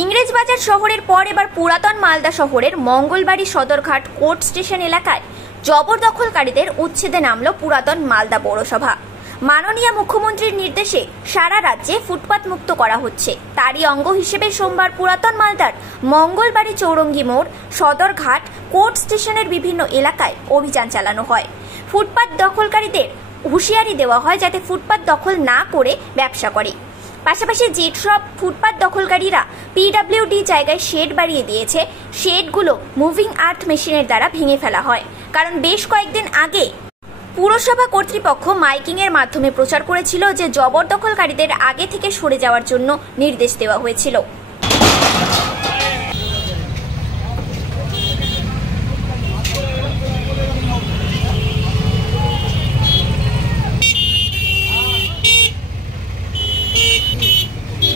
ইংরেজবাজার শহরের পর এবার পুরাতন মালদা শহরের মঙ্গলবাড়ি সদরঘাট কোর্ট স্টেশন এলাকায় জবরদখলকারীদের উচ্ছেদে নামল পুরাতন মালদা পৌরসভা। মাননীয় মুখ্যমন্ত্রীর নির্দেশে সারা রাজ্যে ফুটপাত মুক্ত করা হচ্ছে। তারই অঙ্গ হিসেবে সোমবার পুরাতন মালদার মঙ্গলবাড়ি চৌরঙ্গি মোড়, সদরঘাট, কোর্ট স্টেশনের বিভিন্ন এলাকায় অভিযান চালানো হয়। ফুটপাত দখলকারীদের হুঁশিয়ারি দেওয়া হয় যাতে ফুটপাত দখল না করে ব্যবসা করে। পাশাপাশি যেসব ফুটপাত দখলকারীরা পিডব্লিউডি জায়গায় শেড বাড়িয়ে দিয়েছে, শেডগুলো মুভিং আর্থ মেশিনের দ্বারা ভেঙে ফেলা হয়। কারণ বেশ কয়েকদিন আগে পুরসভা কর্তৃপক্ষ মাইকিং এর মাধ্যমে প্রচার করেছিল যে জবরদখলকারীদের আগে থেকে সরে যাওয়ার জন্য নির্দেশ দেওয়া হয়েছিল।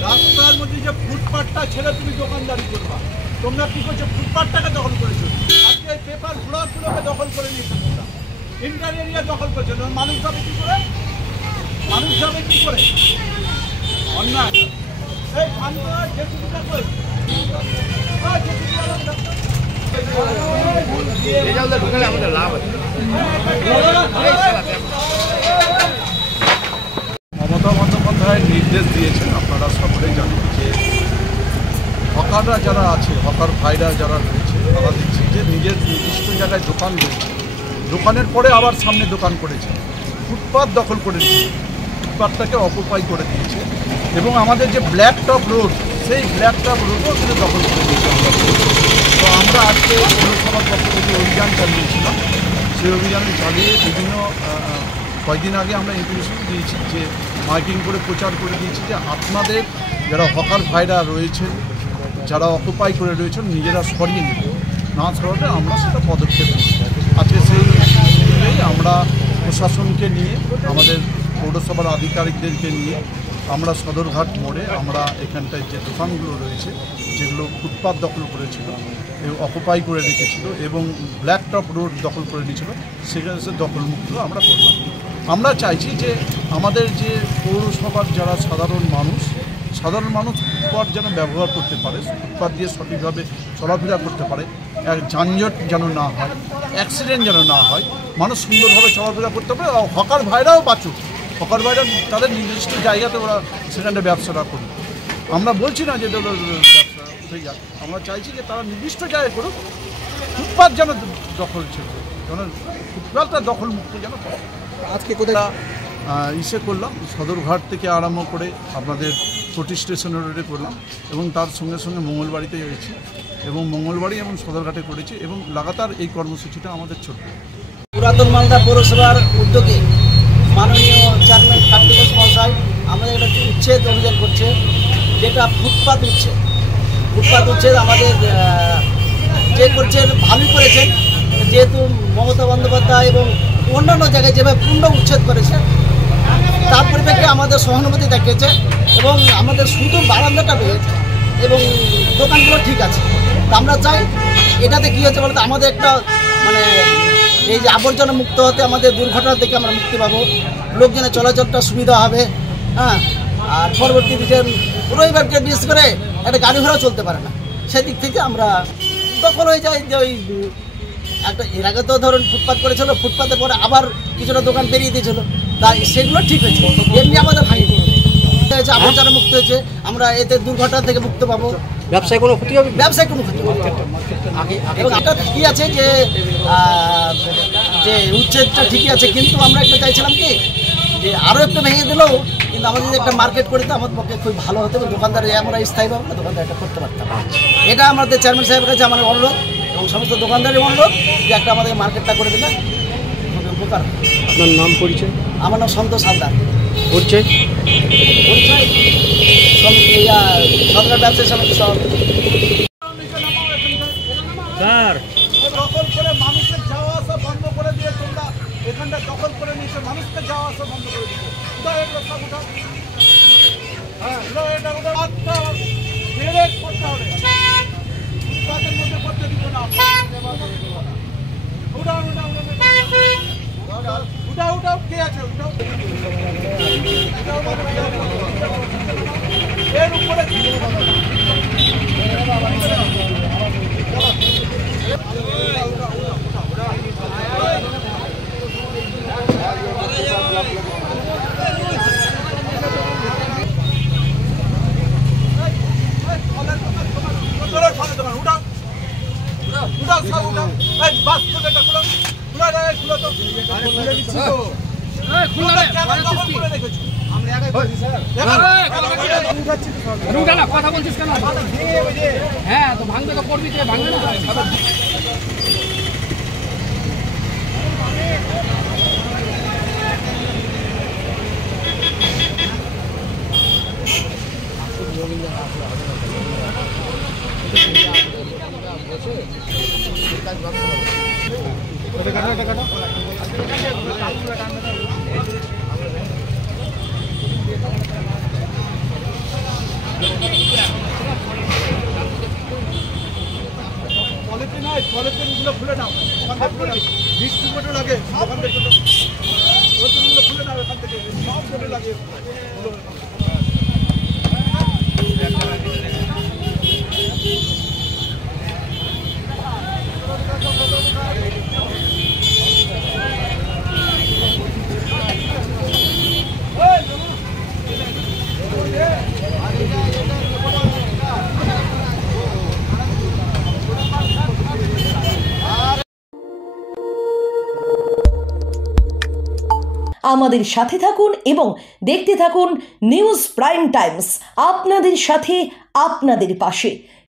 রাস্তার মধ্যে যে ফুটপাতটা ছেড়ে তুমি দোকানদারি করবা, তোমরা কি করছো? ফুটপাতটাকে দখল করেছো। আজকে পেপার ব্লকগুলোকে দখল করে নিয়েছো, তোমরা ইন্টার এরিয়া দখল করেছো। মানুষ যাবে কি করে? মানুষ যাবে কি করে? অন্যায়। এই আমাদের লাভ আছে। মমতা বন্দ্যোপাধ্যায় নির্দেশ দিয়েছেন, আপনারা সকলেই জানেন যে হকাররা যারা আছে, হকার ভাইরা যারা রয়েছে, তারা দেখছে যে নিজের নির্দিষ্ট জায়গায় দোকান রয়েছে, দোকানের পরে আবার সামনে দোকান করেছে, ফুটপাত দখল করে দিয়েছে, ফুটপাতটাকে অকুপাই করে দিয়েছে এবং আমাদের যে ব্ল্যাক টপ রোড, সেই ব্ল্যাক টপ রোডও কিন্তু দখল করে দিয়েছে। তো আমরা আজকে পৌরসভার পক্ষ থেকে অভিযান চালিয়েছিলাম। সেই অভিযান চালিয়ে বিভিন্ন কয়েকদিন আগে আমরা ইনফরমেশন দিয়েছি, যে মাইকিং করে প্রচার করে দিয়েছি যে আপনাদের যারা হকার ভাইরা রয়েছেন, যারা অকুপাই করে রয়েছেন, নিজেরা সরিয়ে নেবে, না সরালে আমরা সেটা পদক্ষেপ নেব। আজকে সেই অনুযায়ী আমরা প্রশাসনকে নিয়ে, আমাদের পৌরসভার আধিকারিকদেরকে নিয়ে আমরা সদরঘাট মোড়ে আমরা এখানটায় যে দোকানগুলো রয়েছে, যেগুলো ফুটপাত দখল করেছিল, অকুপাই করে রেখেছিল এবং ব্ল্যাক টপ রোড দখল করে নিয়েছিল, সেখানে দখলমুক্ত আমরা করলাম। আমরা চাইছি যে আমাদের যে পৌরসভার যারা সাধারণ মানুষ ফুটপাত যেন ব্যবহার করতে পারে, ফুটপাত দিয়ে সঠিকভাবে চলাফেরা করতে পারে, যানজট যেন না হয়, অ্যাক্সিডেন্ট যেন না হয়, মানুষ সুন্দরভাবে চলাফেরা করতে পারে। হকার ভাইরাও বাঁচুক, হকার ভাইরা তাদের নির্দিষ্ট জায়গাতে ওরা সেখানে ব্যবসাটা করুক। আমরা বলছি না যে ব্যবসা হয়ে যাক, আমরা চাইছি যে তারা নির্দিষ্ট জায়গায় করুক, ফুটপাত যেন দখল ছিল, যেন ফুটপাতটা দখলমুক্ত যেন করে। আজকে কোথায় ইসে করলাম, সদরঘাট থেকে আরম্ভ করে আপনাদের কোটি স্টেশন রোডে করলাম এবং তার সঙ্গে সঙ্গে মঙ্গলবাড়িতে হয়েছি এবং মঙ্গলবাড়ি এবং সদরঘাটে করেছি এবং লাগাতার এই কর্মসূচিটা আমাদের চলবে। পুরাতন মালদা পৌরসভার উদ্যোগে মাননীয় চেয়ারম্যান কার্তিক মহাশয় আমাদের একটা উচ্ছেদ অভিযান করছে, যেটা ফুটপাত উচ্ছেদ আমাদের যে করছেন ভালোই করেছেন, যেহেতু মমতা বন্দ্যোপাধ্যায় এবং অন্যান্য জায়গায় যেভাবে পূর্ণ উচ্ছেদ করেছে, তার পরিপ্রেক্ষিতে আমাদের সহানুভূতি দেখিয়েছে এবং আমাদের শুধু বারান্দাটা রয়েছে এবং দোকানগুলো ঠিক আছে। তা আমরা চাই এটাতে কী হচ্ছে বলতে, আমাদের একটা মানে এই যে আবর্জনা মুক্ত হতে, আমাদের দুর্ঘটনা থেকে আমরা মুক্তি পাবো, লোকজনের চলাচলটা সুবিধা হবে। হ্যাঁ, আর পরবর্তী বিষয় রবিবারকে বিশেষ করে একটা গাড়ি ঘোড়া চলতে পারে না, সেদিক থেকে আমরা দখল হয়ে যাই। যে ওই একটা এর আগে তো ধরুন ফুটপাত করেছিল, ফুটপাতের পরে আবার কিছুটা দোকান বেরিয়ে দিয়েছিল, তাই সেগুলো ঠিক হয়েছে। এমনি আমাদের ভাঙি হয়েছে, আবর্জনা মুক্ত হয়েছে, আমরা এতে দুর্ঘটনা থেকে মুক্ত পাবো। ব্যবসায় কোনো ক্ষতি হবে? ব্যবসায় কোনো ক্ষতি হবে এবং এটা ঠিকই আছে যে উচ্ছেদটা ঠিকই আছে, কিন্তু আমরা একটা চাইছিলাম কি যে আরও একটু ভেঙে দিলেও কিন্তু আমাদের যদি একটা মার্কেট করে দিতে আমাদের পক্ষে খুব ভালো হতো এবং দোকানদার আমরা স্থায়ীভাবে দোকানদার এটা করতে পারতাম। এটা আমাদের চেয়ারম্যান সাহেবের কাছে আমার অনুরোধ এবং সমস্ত দোকানদারের অনুরোধ যে একটা আমাদের মার্কেটটা করে দিলে খুবই উপকার। আপনার নাম পরিচয়? আমার নাম সন্তোষ হালদার। পরিচয় সরকার ব্যবসায়ী সমিতি সভাপতি। স্যার দখল করে মানুষের যাওয়া আসা বন্ধ করে দিয়ে তোমরা এখানটা দখল করে নিয়েছে, মানুষকে যাওয়া আসা বন্ধ করে দিচ্ছে। হ্যাঁ, এটা করতে হবে, তাদের মধ্যে করতে দিব না। কথা বলছিস কেন? হ্যাঁ, তো ভাঙবে তো করবি, ভাঙবে না। পলিথিনগুলো খুলে নাও, ডিস্ট্রিবিউটর লাগে ওখান থেকে পলিথিনগুলো খুলে নাও, এখান থেকে সব করে লাগে। আমাদের সাথে থাকুন এবং দেখতে থাকুন নিউজ প্রাইম টাইমস, আপনাদের সাথে আপনাদের পাশে।